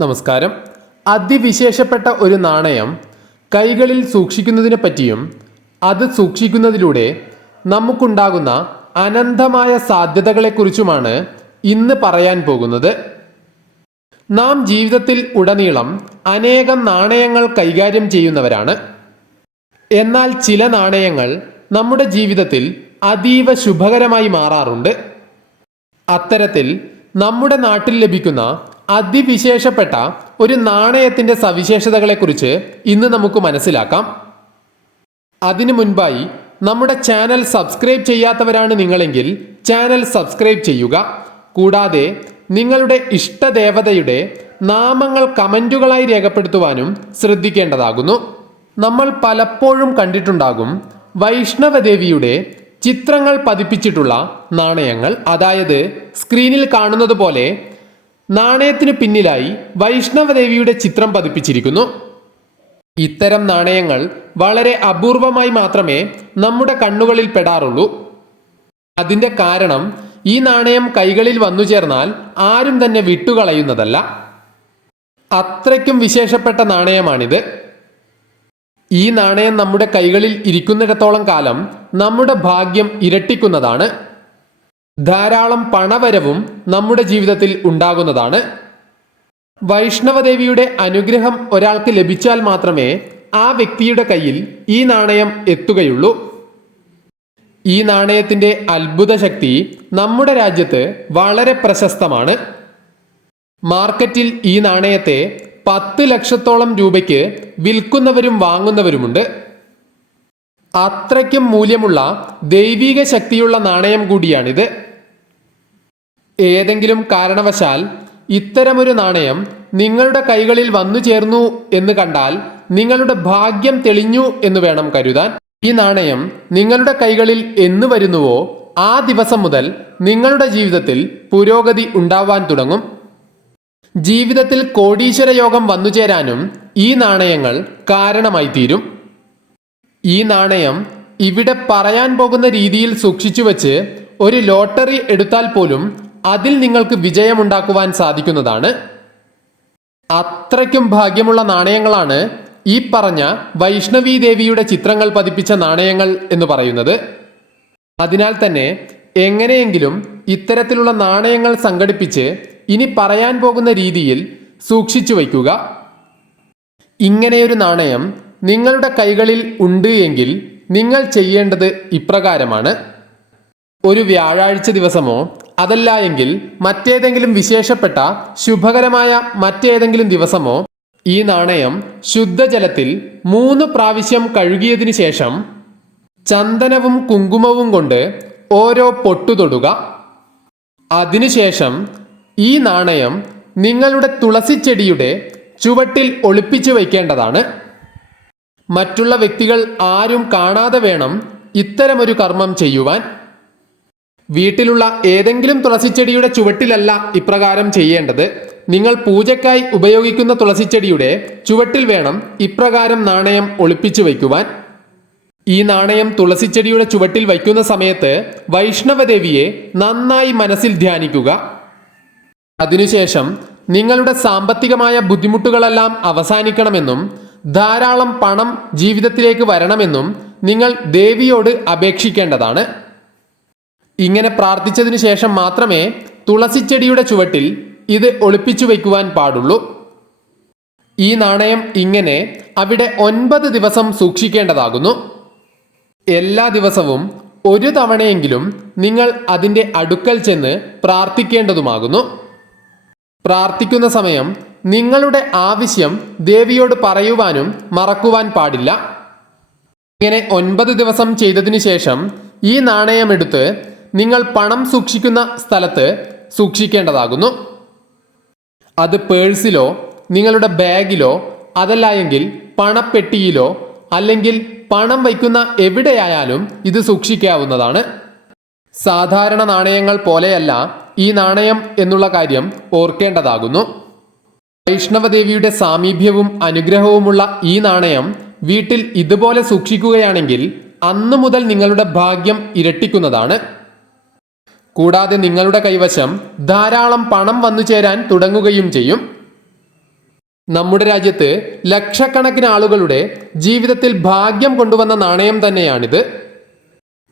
നമസ്കാരം. അതിവിശേഷപ്പെട്ട ഒരു നാണയം കൈകളിൽ സൂക്ഷിക്കുന്നതിനെ പറ്റിയും അത് സൂക്ഷിക്കുന്നതിലൂടെ നമുക്കുണ്ടാകുന്ന അനന്തമായ സാധ്യതകളെക്കുറിച്ചുമാണ് ഇന്ന് പറയാൻ പോകുന്നത്. നാം ജീവിതത്തിൽ ഉടനീളം അനേകം നാണയങ്ങൾ കൈകാര്യം ചെയ്യുന്നവരാണ്. എന്നാൽ ചില നാണയങ്ങൾ നമ്മുടെ ജീവിതത്തിൽ അതീവ ശുഭകരമായി മാറാറുണ്ട്. അത്തരത്തിൽ നമ്മുടെ നാട്ടിൽ ലഭിക്കുന്ന അതിവിശേഷപ്പെട്ട ഒരു നാണയത്തിന്റെ സവിശേഷതകളെക്കുറിച്ച് ഇന്ന് നമുക്ക് മനസ്സിലാക്കാം. അതിനു മുൻപായി നമ്മുടെ ചാനൽ സബ്സ്ക്രൈബ് ചെയ്യാത്തവരാണ് നിങ്ങളെങ്കിൽ ചാനൽ സബ്സ്ക്രൈബ് ചെയ്യുക. കൂടാതെ നിങ്ങളുടെ ഇഷ്ടദേവതയുടെ നാമങ്ങൾ കമന്റുകളായി രേഖപ്പെടുത്തുവാനും ശ്രദ്ധിക്കേണ്ടതാകുന്നു. നമ്മൾ പലപ്പോഴും കണ്ടിട്ടുണ്ടാകും വൈഷ്ണവദേവിയുടെ ചിത്രങ്ങൾ പതിപ്പിച്ചിട്ടുള്ള നാണയങ്ങൾ അതായത് സ്ക്രീനിൽ കാണുന്നത് പോലെ നാണയത്തിന് പിന്നിലായി വൈഷ്ണവദേവിയുടെ ചിത്രം പതിപ്പിച്ചിരിക്കുന്നു. ഇത്തരം നാണയങ്ങൾ വളരെ അപൂർവമായി മാത്രമേ നമ്മുടെ കണ്ണുകളിൽ പെടാറുള്ളൂ. അതിന്റെ കാരണം ഈ നാണയം കൈകളിൽ വന്നു ചേർന്നാൽ ആരും തന്നെ വിട്ടുകളയുന്നതല്ല. അത്രയ്ക്കും വിശേഷപ്പെട്ട നാണയമാണിത്. ഈ നാണയം നമ്മുടെ കൈകളിൽ ഇരിക്കുന്നിടത്തോളം കാലം നമ്മുടെ ഭാഗ്യം ഇരട്ടിക്കുന്നതാണ്. ധാരാളം പണവരവും നമ്മുടെ ജീവിതത്തിൽ ഉണ്ടാകുന്നതാണ്. വൈഷ്ണവദേവിയുടെ അനുഗ്രഹം ഒരാൾക്ക് ലഭിച്ചാൽ മാത്രമേ ആ വ്യക്തിയുടെ കയ്യിൽ ഈ നാണയം എത്തുകയുള്ളൂ. ഈ നാണയത്തിന്റെ അത്ഭുത ശക്തി നമ്മുടെ രാജ്യത്ത് വളരെ പ്രശസ്തമാണ്. മാർക്കറ്റിൽ ഈ നാണയത്തെ പത്ത് ലക്ഷത്തോളം രൂപയ്ക്ക് വിൽക്കുന്നവരും വാങ്ങുന്നവരുമുണ്ട്. അത്രയ്ക്കും മൂല്യമുള്ള ദൈവിക ശക്തിയുള്ള നാണയം കൂടിയാണിത്. ഏതെങ്കിലും കാരണവശാൽ ഇത്തരമൊരു നാണയം നിങ്ങളുടെ കൈകളിൽ വന്നു ചേർന്നു എന്ന് കണ്ടാൽ നിങ്ങളുടെ ഭാഗ്യം തെളിഞ്ഞു എന്ന് വേണം കരുതാൻ. ഈ നാണയം നിങ്ങളുടെ കൈകളിൽ എന്ന് വരുന്നുവോ ആ ദിവസം മുതൽ നിങ്ങളുടെ ജീവിതത്തിൽ പുരോഗതി ഉണ്ടാവാൻ തുടങ്ങും. ജീവിതത്തിൽ കോടീശ്വര യോഗം വന്നു ചേരാനും ഈ നാണയങ്ങൾ കാരണമായി തീരും. ഈ നാണയം ഇവിടെ പറയാൻ പോകുന്ന രീതിയിൽ സൂക്ഷിച്ചു വച്ച് ഒരു ലോട്ടറി എടുത്താൽ പോലും അതിൽ നിങ്ങൾക്ക് വിജയമുണ്ടാക്കുവാൻ സാധിക്കുന്നതാണ്. അത്രയ്ക്കും ഭാഗ്യമുള്ള നാണയങ്ങളാണ് ഈ പറഞ്ഞ വൈഷ്ണവി ദേവിയുടെ ചിത്രങ്ങൾ പതിപ്പിച്ച നാണയങ്ങൾ എന്ന് പറയുന്നത്. അതിനാൽ തന്നെ എങ്ങനെയെങ്കിലും ഇത്തരത്തിലുള്ള നാണയങ്ങൾ സംഘടിപ്പിച്ച് ഇനി പറയാൻ പോകുന്ന രീതിയിൽ സൂക്ഷിച്ചു വയ്ക്കുക. ഇങ്ങനെയൊരു നാണയം നിങ്ങളുടെ കൈകളിൽ ഉണ്ട് എങ്കിൽ നിങ്ങൾ ചെയ്യേണ്ടത് ഇപ്രകാരമാണ്. ഒരു വ്യാഴാഴ്ച ദിവസമോ അതല്ല എങ്കിൽ മറ്റേതെങ്കിലും വിശേഷപ്പെട്ട ശുഭകരമായ മറ്റേതെങ്കിലും ദിവസമോ? ഈ നാണയം ശുദ്ധജലത്തിൽ മൂന്ന് പ്രാവശ്യം കഴുകിയതിനു ശേഷം ചന്ദനവും കുങ്കുമവും കൊണ്ട് ഓരോ പൊട്ടുതൊടുക അതിനുശേഷം ഈ നാണയം നിങ്ങളുടെ തുളസി ചെടിയുടെ ചുവട്ടിൽ ഒളിപ്പിച്ചു വയ്ക്കേണ്ടതാണ്. മറ്റുള്ള വ്യക്തികൾ ആരും കാണാതെ വേണം ഇത്തരമൊരു കർമ്മം ചെയ്യുവാൻ. വീട്ടിലുള്ള ഏതെങ്കിലും തുളസിച്ചെടിയുടെ ചുവട്ടിലല്ല ഇപ്രകാരം ചെയ്യേണ്ടത്. നിങ്ങൾ പൂജയ്ക്കായി ഉപയോഗിക്കുന്ന തുളസിച്ചെടിയുടെ ചുവട്ടിൽ വേണം ഇപ്രകാരം നാണയം ഒളിപ്പിച്ചു വയ്ക്കുവാൻ. ഈ നാണയം തുളസിച്ചെടിയുടെ ചുവട്ടിൽ വയ്ക്കുന്ന സമയത്ത് വൈഷ്ണവദേവിയെ നന്നായി മനസ്സിൽ ധ്യാനിക്കുക. അതിനുശേഷം നിങ്ങളുടെ സാമ്പത്തികമായ ബുദ്ധിമുട്ടുകളെല്ലാം അവസാനിക്കണമെന്നും ധാരാളം പണം ജീവിതത്തിലേക്ക് വരണമെന്നും നിങ്ങൾ ദേവിയോട് അപേക്ഷിക്കേണ്ടതാണ്. ഇങ്ങനെ പ്രാർത്ഥിച്ചതിനു ശേഷം മാത്രമേ തുളസിച്ചെടിയുടെ ചുവട്ടിൽ ഇത് ഒളിപ്പിച്ചു വയ്ക്കുവാൻ പാടുള്ളൂ. ഈ നാണയം ഇങ്ങനെ അവിടെ ഒൻപത് ദിവസം സൂക്ഷിക്കേണ്ടതാകുന്നു. എല്ലാ ദിവസവും ഒരു തവണയെങ്കിലും നിങ്ങൾ അതിന്റെ അടുക്കൽ ചെന്ന് പ്രാർത്ഥിക്കേണ്ടതുമാകുന്നു. പ്രാർത്ഥിക്കുന്ന സമയം നിങ്ങളുടെ ആവശ്യം ദേവിയോട് പറയുവാനും മറക്കുവാൻ പാടില്ല. ഇങ്ങനെ ഒൻപത് ദിവസം ചെയ്തതിനു ശേഷം ഈ നാണയമെടുത്ത് നിങ്ങൾ പണം സൂക്ഷിക്കുന്ന സ്ഥലത്ത് സൂക്ഷിക്കേണ്ടതാകുന്നു. അത് പേഴ്സിലോ നിങ്ങളുടെ ബാഗിലോ അതല്ല എങ്കിൽ പണപ്പെട്ടിയിലോ അല്ലെങ്കിൽ പണം വയ്ക്കുന്ന എവിടെയായാലും ഇത് സൂക്ഷിക്കാവുന്നതാണ്. സാധാരണ നാണയങ്ങൾ പോലെയല്ല ഈ നാണയം എന്നുള്ള കാര്യം ഓർക്കേണ്ടതാകുന്നു. വൈഷ്ണവദേവിയുടെ സാമീപ്യവും അനുഗ്രഹവുമുള്ള ഈ നാണയം വീട്ടിൽ ഇതുപോലെ സൂക്ഷിക്കുകയാണെങ്കിൽ അന്നു മുതൽ നിങ്ങളുടെ ഭാഗ്യം ഇരട്ടിക്കുന്നതാണ്. കൂടാതെ നിങ്ങളുടെ കൈവശം ധാരാളം പണം വന്നു ചേരാൻ തുടങ്ങുകയും ചെയ്യും. നമ്മുടെ രാജ്യത്ത് ലക്ഷക്കണക്കിന് ആളുകളുടെ ജീവിതത്തിൽ ഭാഗ്യം കൊണ്ടുവന്ന നാണയം തന്നെയാണിത്.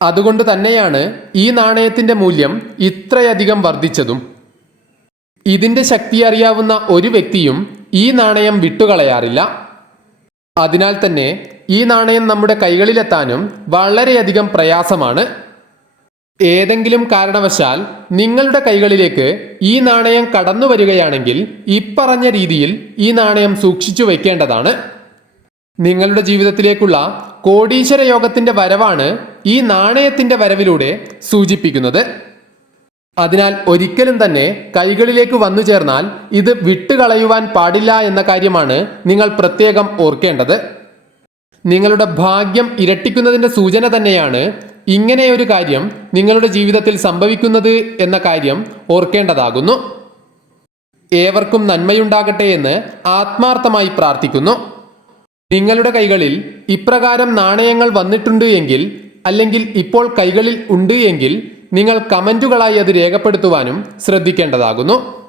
അതുകൊണ്ട് തന്നെയാണ് ഈ നാണയത്തിന്റെ മൂല്യം ഇത്രയധികം വർദ്ധിച്ചതും. ഇതിന്റെ ശക്തി അറിയാവുന്ന ഒരു വ്യക്തിയും ഈ നാണയം വിട്ടുകളയാറില്ല. അതിനാൽ തന്നെ ഈ നാണയം നമ്മുടെ കൈകളിലെത്താനും വളരെയധികം പ്രയാസമാണ്. ഏതെങ്കിലും കാരണവശാൽ നിങ്ങളുടെ കൈകളിലേക്ക് ഈ നാണയം കടന്നു വരികയാണെങ്കിൽ ഇപ്പറഞ്ഞ രീതിയിൽ ഈ നാണയം സൂക്ഷിച്ചു വയ്ക്കേണ്ടതാണ്. നിങ്ങളുടെ ജീവിതത്തിലേക്കുള്ള കോടീശ്വര യോഗത്തിന്റെ വരവാണ് ഈ നാണയത്തിന്റെ വരവിലൂടെ സൂചിപ്പിക്കുന്നത്. അതിനാൽ ഒരിക്കലും തന്നെ കൈകളിലേക്ക് വന്നു ചേർന്നാൽ ഇത് വിട്ടുകളയുവാൻ പാടില്ല എന്ന കാര്യമാണ് നിങ്ങൾ പ്രത്യേകം ഓർക്കേണ്ടത്. നിങ്ങളുടെ ഭാഗ്യം ഇരട്ടിക്കുന്നതിന്റെ സൂചന തന്നെയാണ് ഇങ്ങനെയൊരു കാര്യം നിങ്ങളുടെ ജീവിതത്തിൽ സംഭവിക്കുന്നത് എന്ന കാര്യം ഓർക്കേണ്ടതാകുന്നു. ഏവർക്കും നന്മയുണ്ടാകട്ടെ എന്ന് ആത്മാർത്ഥമായി പ്രാർത്ഥിക്കുന്നു. നിങ്ങളുടെ കൈകളിൽ ഇപ്രകാരം നാണയങ്ങൾ വന്നിട്ടുണ്ട് എങ്കിൽ അല്ലെങ്കിൽ ഇപ്പോൾ കൈകളിൽ ഉണ്ട് എങ്കിൽ നിങ്ങൾ കമന്റുകളായി അത് രേഖപ്പെടുത്തുവാനും ശ്രദ്ധിക്കേണ്ടതാകുന്നു.